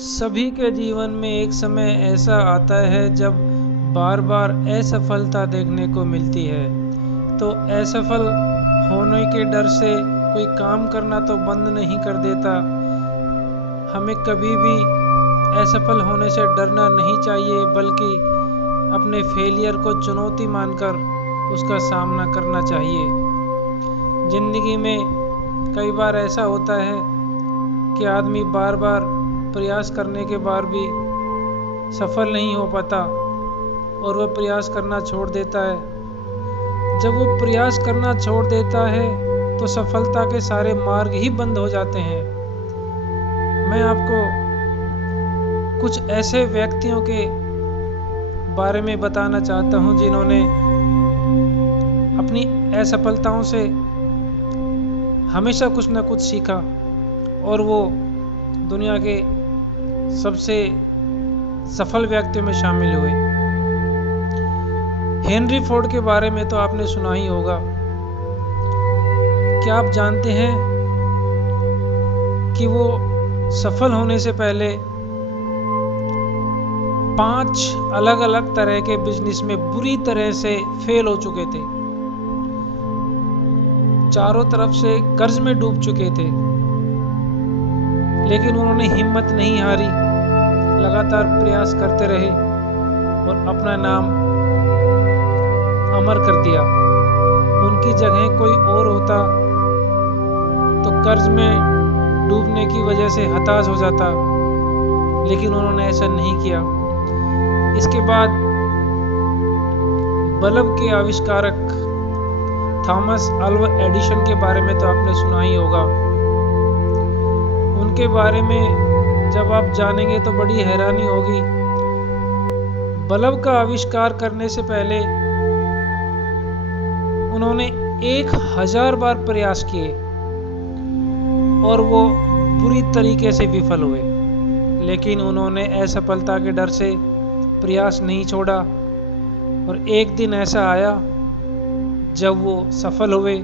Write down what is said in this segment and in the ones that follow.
सभी के जीवन में एक समय ऐसा आता है जब बार बार असफलता देखने को मिलती है। तो असफल होने के डर से कोई काम करना तो बंद नहीं कर देता। हमें कभी भी असफल होने से डरना नहीं चाहिए, बल्कि अपने फेलियर को चुनौती मानकर उसका सामना करना चाहिए। ज़िंदगी में कई बार ऐसा होता है कि आदमी बार बार प्रयास करने के बाद भी सफल नहीं हो पाता और वह प्रयास करना छोड़ देता है। जब वो प्रयास करना छोड़ देता है तो सफलता के सारे मार्ग ही बंद हो जाते हैं। मैं आपको कुछ ऐसे व्यक्तियों के बारे में बताना चाहता हूं जिन्होंने अपनी असफलताओं से हमेशा कुछ ना कुछ सीखा और वो दुनिया के सबसे सफल व्यक्तियों में शामिल हुए। हेनरी फोर्ड के बारे में तो आपने सुना ही होगा। क्या आप जानते हैं कि वो सफल होने से पहले 5 अलग अलग तरह के बिजनेस में बुरी तरह से फेल हो चुके थे, चारों तरफ से कर्ज में डूब चुके थे, लेकिन उन्होंने हिम्मत नहीं हारी, लगातार प्रयास करते रहे और अपना नाम अमर कर दिया। उनकी जगह कोई और होता तो कर्ज में डूबने की वजह से हताश हो जाता, लेकिन उन्होंने ऐसा नहीं किया। इसके बाद बल्ब के आविष्कारक थॉमस अल्वा एडिसन के बारे में तो आपने सुना ही होगा। उनके बारे में जब आप जानेंगे तो बड़ी हैरानी होगी। बल्ब का आविष्कार करने से पहले उन्होंने 1000 बार प्रयास किए और वो बुरी तरीके से विफल हुए, लेकिन उन्होंने असफलता के डर से प्रयास नहीं छोड़ा और एक दिन ऐसा आया जब वो सफल हुए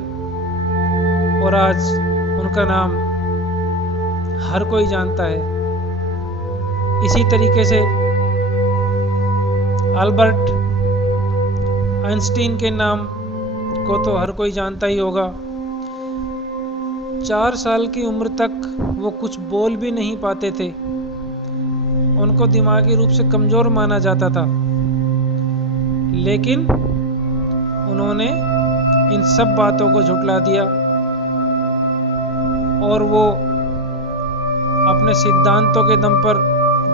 और आज उनका नाम हर कोई जानता है। इसी तरीके से अल्बर्ट आइंस्टीन के नाम को तो हर कोई जानता ही होगा। 4 साल की उम्र तक वो कुछ बोल भी नहीं पाते थे। उनको दिमागी रूप से कमजोर माना जाता था, लेकिन उन्होंने इन सब बातों को झुठला दिया और वो अपने सिद्धांतों के दम पर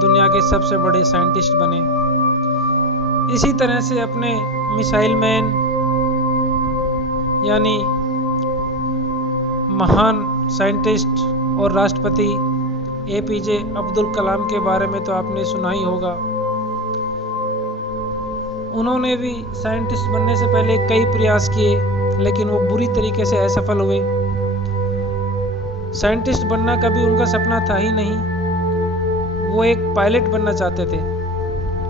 दुनिया के सबसे बड़े साइंटिस्ट बने। इसी तरह से अपने मिसाइल मैन यानी महान साइंटिस्ट और राष्ट्रपति एपीजे अब्दुल कलाम के बारे में तो आपने सुना ही होगा। उन्होंने भी साइंटिस्ट बनने से पहले कई प्रयास किए, लेकिन वो बुरी तरीके से असफल हुए। साइंटिस्ट बनना कभी उनका सपना था ही नहीं। वो एक पायलट बनना चाहते थे।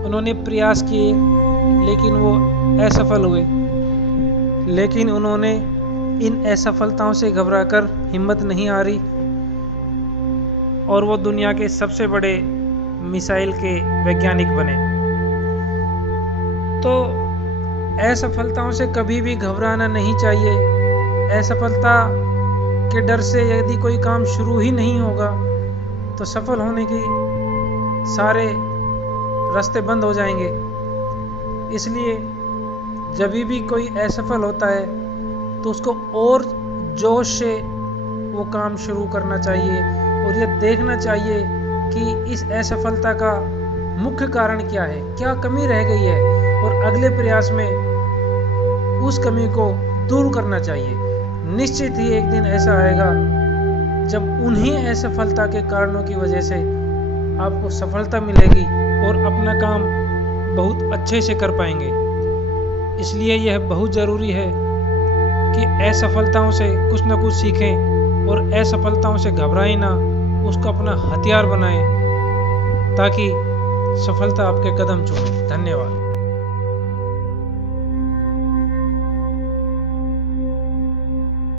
उन्होंने प्रयास किए, लेकिन वो असफल हुए। लेकिन उन्होंने इन असफलताओं से घबराकर हिम्मत नहीं हारी और वो दुनिया के सबसे बड़े मिसाइल के वैज्ञानिक बने। तो असफलताओं से कभी भी घबराना नहीं चाहिए। असफलता के डर से यदि कोई काम शुरू ही नहीं होगा तो सफल होने की सारे रास्ते बंद हो जाएंगे। इसलिए जब भी कोई असफल होता है तो उसको और जोश से वो काम शुरू करना चाहिए और ये देखना चाहिए कि इस असफलता का मुख्य कारण क्या है, क्या कमी रह गई है, और अगले प्रयास में उस कमी को दूर करना चाहिए। निश्चित ही एक दिन ऐसा आएगा जब उन्हीं असफलता के कारणों की वजह से आपको सफलता मिलेगी और अपना काम बहुत अच्छे से कर पाएंगे। इसलिए यह बहुत ज़रूरी है कि असफलताओं से कुछ ना कुछ सीखें और असफलताओं से घबराएं ना, उसको अपना हथियार बनाएं ताकि सफलता आपके कदम चूमे। धन्यवाद।